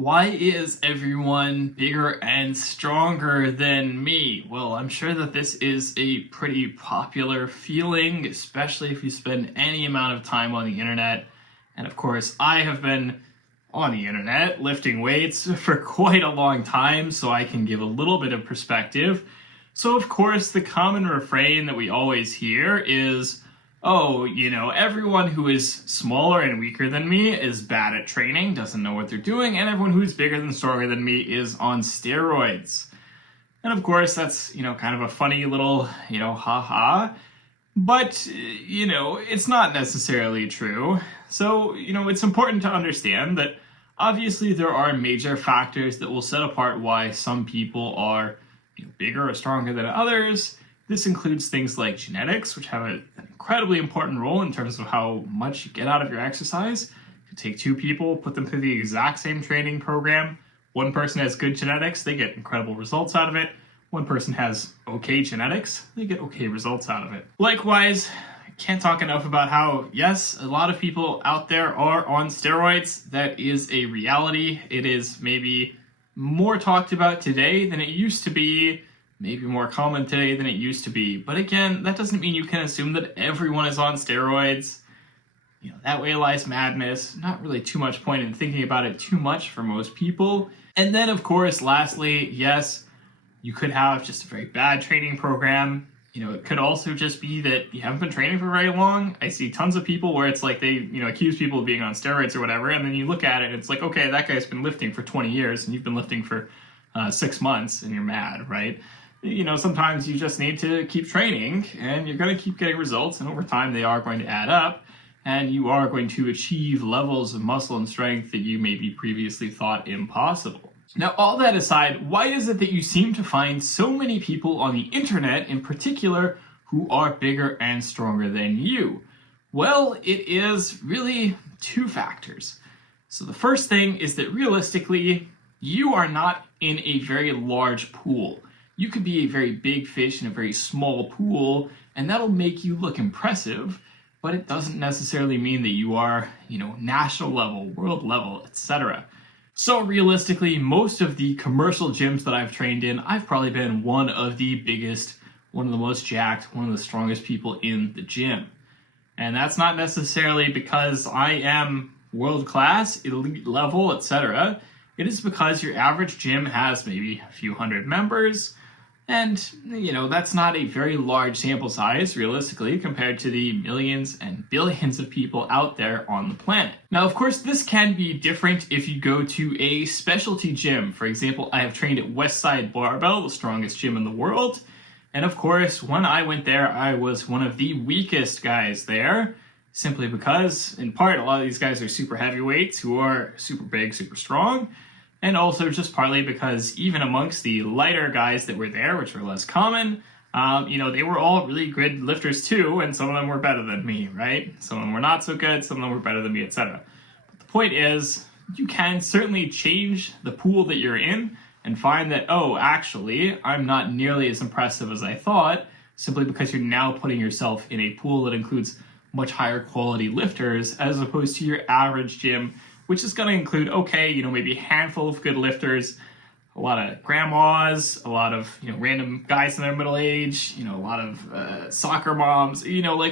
Why is everyone bigger and stronger than me? Well, I'm sure that this is a pretty popular feeling, especially if you spend any amount of time on the internet. And of course, I have been on the internet lifting weights for quite a long time, so I can give a little bit of perspective. So, of course, the common refrain that we always hear is, oh, everyone who is smaller and weaker than me is bad at training, doesn't know what they're doing, and everyone who's bigger and stronger than me is on steroids. And of course, that's, kind of a funny little, ha-ha. But, it's not necessarily true. So, it's important to understand that obviously there are major factors that will set apart why some people are bigger or stronger than others. This includes things like genetics, which have an incredibly important role in terms of how much you get out of your exercise. You take two people, put them through the exact same training program. One person has good genetics, they get incredible results out of it. One person has okay genetics, they get okay results out of it. Likewise, I can't talk enough about how, yes, a lot of people out there are on steroids. That is a reality. It is maybe more talked about today than it used to be. Maybe more common today than it used to be. But again, that doesn't mean you can assume that everyone is on steroids. That way lies madness. Not really too much point in thinking about it too much for most people. And then, of course, lastly, yes, you could have just a very bad training program. It could also just be that you haven't been training for very long. I see tons of people where it's like they, accuse people of being on steroids or whatever, and then you look at it and it's like, okay, that guy's been lifting for 20 years and you've been lifting for 6 months and you're mad, right? Sometimes you just need to keep training and you're going to keep getting results, and over time they are going to add up and you are going to achieve levels of muscle and strength that you maybe previously thought impossible. Now, all that aside, why is it that you seem to find so many people on the internet in particular who are bigger and stronger than you? Well, it is really two factors. So the first thing is that realistically, you are not in a very large pool. You could be a very big fish in a very small pool, and that'll make you look impressive, but it doesn't necessarily mean that you are, national level, world level, etc. So realistically, most of the commercial gyms that I've trained in, I've probably been one of the biggest, one of the most jacked, one of the strongest people in the gym. And that's not necessarily because I am world class, elite level, etc. It is because your average gym has maybe a few hundred members, and, that's not a very large sample size, realistically, compared to the millions and billions of people out there on the planet. Now, of course, this can be different if you go to a specialty gym. For example, I have trained at Westside Barbell, the strongest gym in the world. And of course, when I went there, I was one of the weakest guys there, simply because, in part, a lot of these guys are super heavyweights who are super big, super strong. And also just partly because even amongst the lighter guys that were there, which were less common, they were all really good lifters too, and some of them were better than me, right? Some of them were not so good, some of them were better than me, etc. But the point is, you can certainly change the pool that you're in and find that, oh, actually, I'm not nearly as impressive as I thought, simply because you're now putting yourself in a pool that includes much higher quality lifters as opposed to your average gym, which is going to include, maybe a handful of good lifters, a lot of grandmas, a lot of, random guys in their middle age, a lot of soccer moms,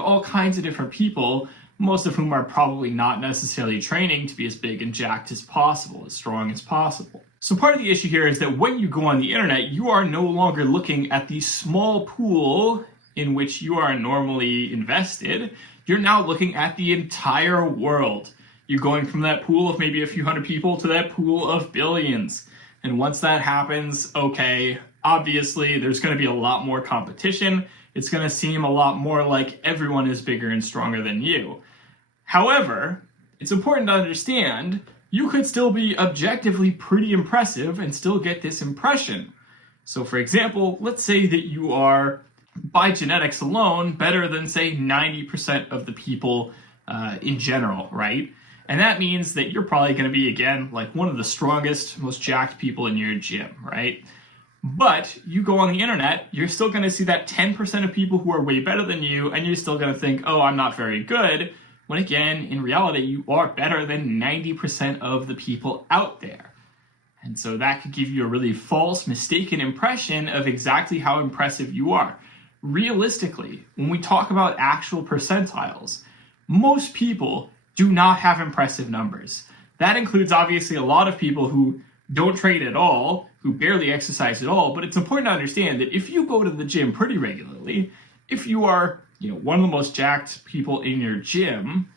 all kinds of different people, most of whom are probably not necessarily training to be as big and jacked as possible, as strong as possible. So part of the issue here is that when you go on the internet, you are no longer looking at the small pool in which you are normally invested. You're now looking at the entire world. You're going from that pool of maybe a few hundred people to that pool of billions. And once that happens, okay, obviously there's going to be a lot more competition. It's going to seem a lot more like everyone is bigger and stronger than you. However, it's important to understand you could still be objectively pretty impressive and still get this impression. So for example, let's say that you are, by genetics alone, better than, say, 90% of the people in general, right? And that means that you're probably going to be, again, like one of the strongest, most jacked people in your gym, right? But you go on the internet, you're still going to see that 10% of people who are way better than you, and you're still going to think, oh, I'm not very good. When again, in reality, you are better than 90% of the people out there. And so that could give you a really false, mistaken impression of exactly how impressive you are. Realistically, when we talk about actual percentiles, most people do not have impressive numbers. That includes obviously a lot of people who don't train at all, who barely exercise at all, but it's important to understand that if you go to the gym pretty regularly, if you are, one of the most jacked people in your gym,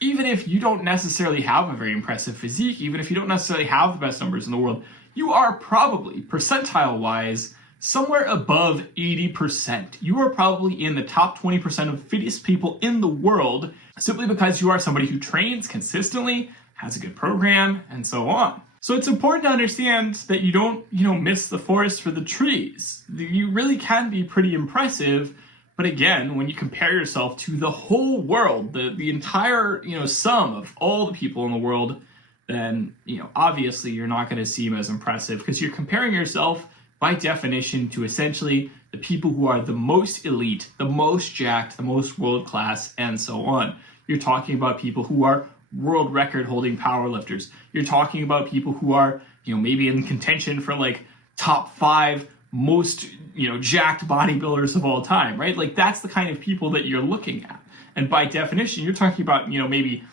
even if you don't necessarily have a very impressive physique, even if you don't necessarily have the best numbers in the world, you are probably, percentile-wise, somewhere above 80%. You are probably in the top 20% of fittest people in the world simply because you are somebody who trains consistently, has a good program, and so on. So it's important to understand that you don't, miss the forest for the trees. You really can be pretty impressive, but again, when you compare yourself to the whole world, the entire, sum of all the people in the world, then, obviously you're not going to seem as impressive because you're comparing yourself by definition to essentially the people who are the most elite, the most jacked, the most world-class, and so on. You're talking about people who are world record holding powerlifters. You're talking about people who are, maybe in contention for like top 5 most, jacked bodybuilders of all time, right? Like that's the kind of people that you're looking at. And by definition, you're talking about, maybe,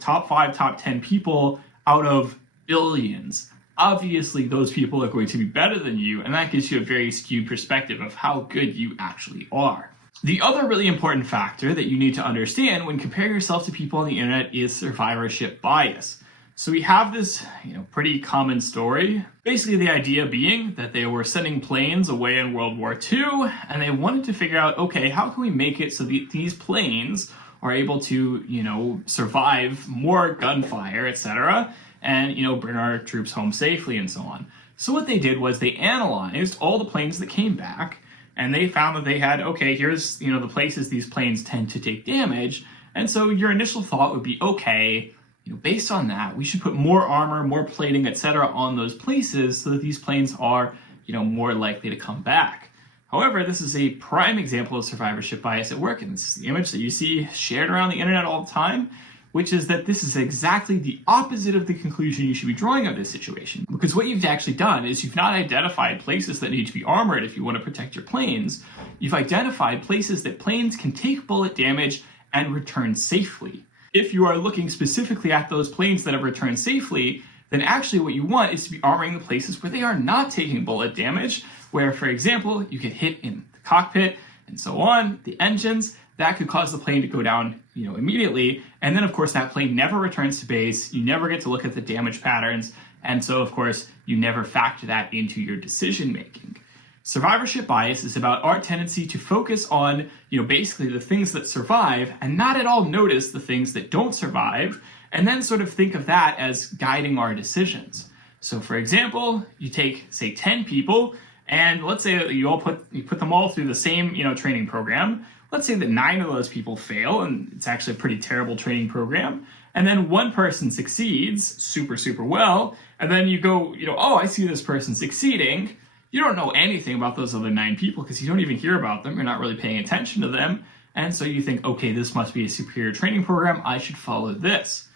top 5, top 10 people out of billions. Obviously, those people are going to be better than you, and that gives you a very skewed perspective of how good you actually are. The other really important factor that you need to understand when comparing yourself to people on the internet is survivorship bias. So we have this, pretty common story. Basically, the idea being that they were sending planes away in World War II, and they wanted to figure out, okay, how can we make it so that these planes are able to, survive more gunfire, etc., and, bring our troops home safely and so on. So what they did was they analyzed all the planes that came back, and they found that they had, okay, here's, the places these planes tend to take damage. And so your initial thought would be, okay, based on that, we should put more armor, more plating, etc. on those places so that these planes are, more likely to come back. However, this is a prime example of survivorship bias at work, and this is the image that you see shared around the internet all the time, which is that this is exactly the opposite of the conclusion you should be drawing of this situation. Because what you've actually done is you've not identified places that need to be armored if you want to protect your planes. You've identified places that planes can take bullet damage and return safely. If you are looking specifically at those planes that have returned safely, then actually what you want is to be armoring the places where they are not taking bullet damage, where, for example, you get hit in the cockpit and so on, the engines. That could cause the plane to go down, immediately. And then, of course, that plane never returns to base. You never get to look at the damage patterns. And so, of course, you never factor that into your decision making. Survivorship bias is about our tendency to focus on, basically the things that survive and not at all notice the things that don't survive, and then sort of think of that as guiding our decisions. So, for example, you take, say, 10 people, and let's say that you put them all through the same, training program. Let's say that 9 of those people fail, and it's actually a pretty terrible training program. And then one person succeeds super, super well. And then you go, oh, I see this person succeeding. You don't know anything about those other 9 people because you don't even hear about them. You're not really paying attention to them. And so you think, okay, this must be a superior training program. I should follow this.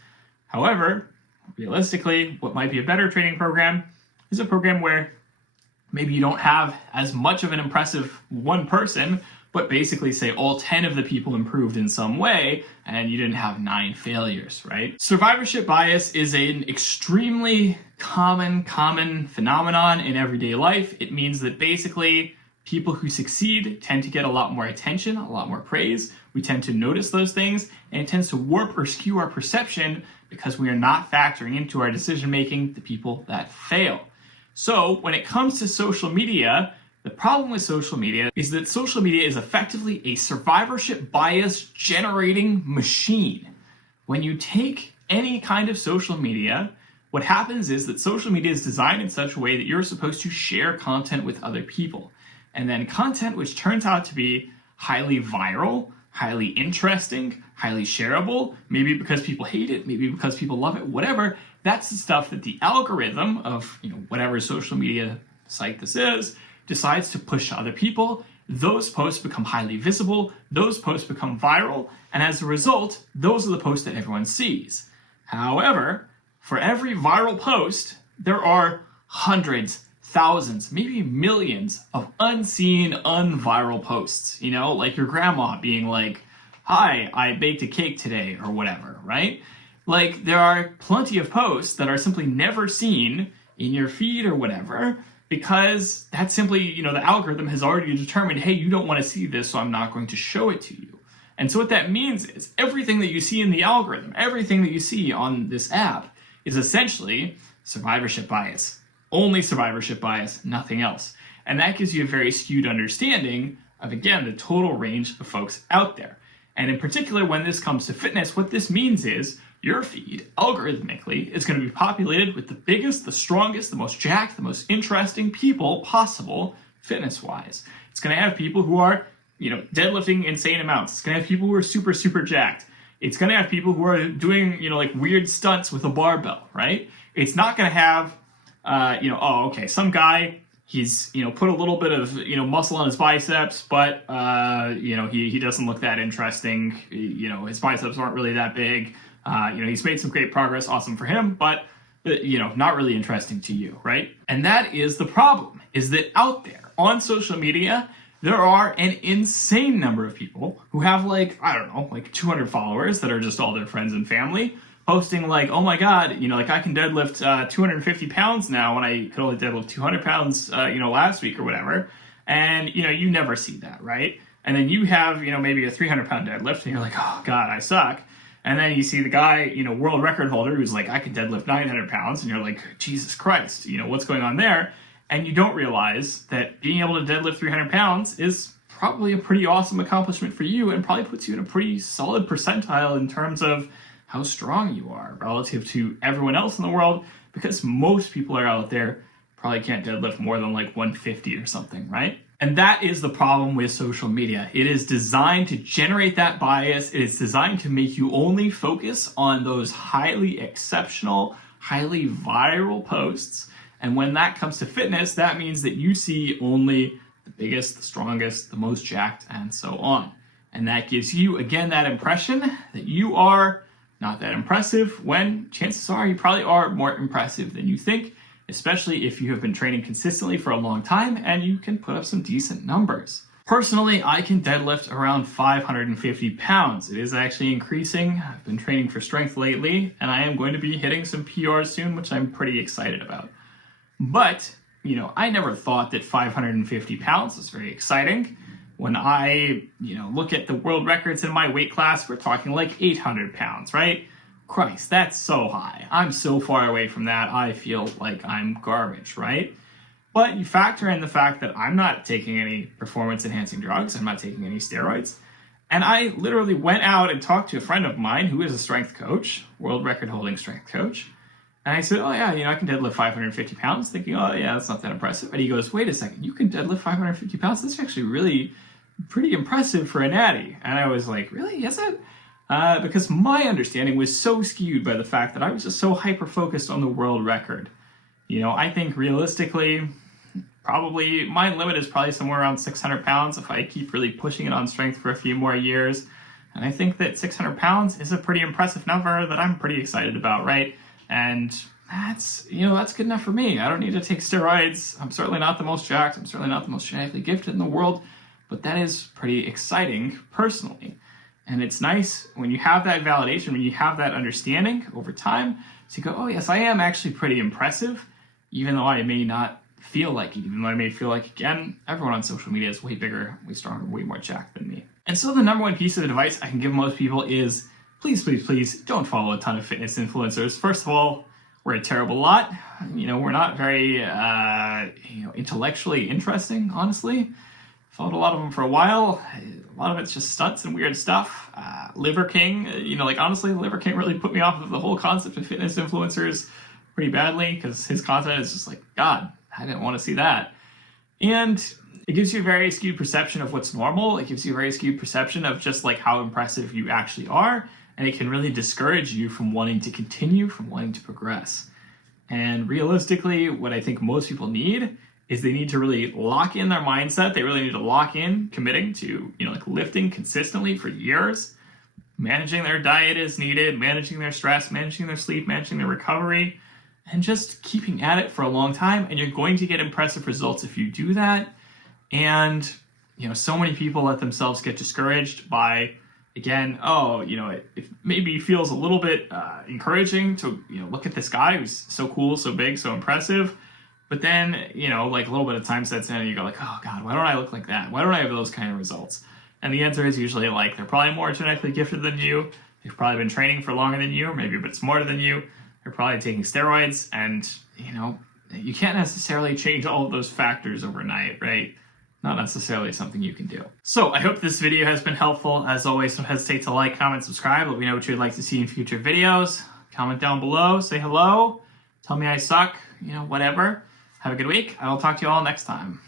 However, realistically, what might be a better training program is a program where maybe you don't have as much of an impressive one person, but basically say all 10 of the people improved in some way and you didn't have 9 failures, right? Survivorship bias is an extremely common phenomenon in everyday life. It means that basically people who succeed tend to get a lot more attention, a lot more praise. We tend to notice those things, and it tends to warp or skew our perception because we are not factoring into our decision-making the people that fail. So when it comes to social media, the problem with social media is that social media is effectively a survivorship bias generating machine. When you take any kind of social media, what happens is that social media is designed in such a way that you're supposed to share content with other people. And then content which turns out to be highly viral, highly interesting, highly shareable, maybe because people hate it, maybe because people love it, whatever, that's the stuff that the algorithm of whatever social media site this is decides to push to other people. Those posts become highly visible, those posts become viral, and as a result, those are the posts that everyone sees. However, for every viral post, there are hundreds, thousands, maybe millions of unseen, unviral posts, you know, like your grandma being like, hi, I baked a cake today, or whatever, right? Like, there are plenty of posts that are simply never seen in your feed or whatever, because that's simply, you know, the algorithm has already determined, hey, you don't want to see this, so I'm not going to show it to you. And so what that means is everything that you see in the algorithm, everything that you see on this app is essentially survivorship bias. Only survivorship bias, nothing else. And that gives you a very skewed understanding of, again, the total range of folks out there. And in particular, when this comes to fitness, what this means is your feed, algorithmically, is going to be populated with the biggest, the strongest, the most jacked, the most interesting people possible, fitness-wise. It's going to have people who are, you know, deadlifting insane amounts. It's going to have people who are super, super jacked. It's going to have people who are doing, you know, like weird stunts with a barbell, right? It's not going to have, you know, oh, okay, some guy, he's, you know, put a little bit of, you know, muscle on his biceps, but, you know, he doesn't look that interesting. You know, his biceps aren't really that big. You know, he's made some great progress, awesome for him, but, you know, not really interesting to you, right? And that is the problem, is that out there on social media, there are an insane number of people who have like, I don't know, like 200 followers that are just all their friends and family, posting like, oh my God, you know, like I can deadlift 250 pounds now when I could only deadlift 200 pounds, you know, last week or whatever. And, you know, you never see that, right? And then you have, you know, maybe a 300-pound deadlift and you're like, oh God, I suck. And then you see the guy, you know, world record holder who's like, I can deadlift 900 pounds. And you're like, Jesus Christ, you know, what's going on there? And you don't realize that being able to deadlift 300 pounds is probably a pretty awesome accomplishment for you and probably puts you in a pretty solid percentile in terms of how strong you are relative to everyone else in the world, because most people are out there probably can't deadlift more than like 150 or something, right? And that is the problem with social media. It is designed to generate that bias. It is designed to make you only focus on those highly exceptional, highly viral posts. And when that comes to fitness, that means that you see only the biggest, the strongest, the most jacked, and so on. And that gives you, again, that impression that you are not that impressive, when chances are you probably are more impressive than you think, especially if you have been training consistently for a long time and you can put up some decent numbers. Personally, I can deadlift around 550 pounds. It is actually increasing. I've been training for strength lately, and I am going to be hitting some PRs soon, which I'm pretty excited about. But, you know, I never thought that 550 pounds was very exciting. When I, you know, look at the world records in my weight class, we're talking like 800 pounds, right? Christ, that's so high. I'm so far away from that, I feel like I'm garbage, right? But you factor in the fact that I'm not taking any performance-enhancing drugs, I'm not taking any steroids, and I literally went out and talked to a friend of mine who is a strength coach, world record-holding strength coach, and I said, oh yeah, you know, I can deadlift 550 pounds, thinking, oh yeah, that's not that impressive. And he goes, wait a second, you can deadlift 550 pounds? That's actually really pretty impressive for a natty. And I was like, really, is it? Because my understanding was so skewed by the fact that I was just so hyper-focused on the world record. You know, I think realistically, probably, my limit is probably somewhere around 600 pounds if I keep really pushing it on strength for a few more years. And I think that 600 pounds is a pretty impressive number that I'm pretty excited about, right? And that's, you know, that's good enough for me. I don't need to take steroids. I'm certainly not the most jacked. I'm certainly not the most genetically gifted in the world. But that is pretty exciting personally. And it's nice when you have that validation, when you have that understanding over time, to go, oh yes, I am actually pretty impressive, even though I may not feel like it, even though I may feel like, again, everyone on social media is way bigger, way stronger, way more jacked than me. And so the number one piece of advice I can give most people is, please, please, please don't follow a ton of fitness influencers. First of all, we're a terrible lot. You know, we're not very, you know, intellectually interesting, honestly. Followed a lot of them for a while. A lot of it's just stunts and weird stuff. Liver King, you know, like honestly, Liver King really put me off of the whole concept of fitness influencers pretty badly, because his content is just like, God, I didn't want to see that. And it gives you a very skewed perception of what's normal. It gives you a very skewed perception of just like how impressive you actually are. And it can really discourage you from wanting to continue, from wanting to progress. And realistically, what I think most people need is they need to really lock in their mindset. They really need to lock in committing to, you know, like lifting consistently for years, managing their diet as needed, managing their stress, managing their sleep, managing their recovery, and just keeping at it for a long time, and you're going to get impressive results if you do that. And, so many people let themselves get discouraged by, again, it maybe feels a little bit encouraging to, look at this guy who's so cool, so big, so impressive. But then, like a little bit of time sets in and you go like, oh God, why don't I look like that? Why don't I have those kind of results? And the answer is usually like, they're probably more genetically gifted than you. They've probably been training for longer than you, or maybe a bit smarter than you. They're probably taking steroids, and, you can't necessarily change all of those factors overnight, right? Not necessarily something you can do. So I hope this video has been helpful. As always, don't hesitate to like, comment, subscribe. Let me know what you'd like to see in future videos. Comment down below, say hello, tell me I suck, whatever. Have a good week. I will talk to you all next time.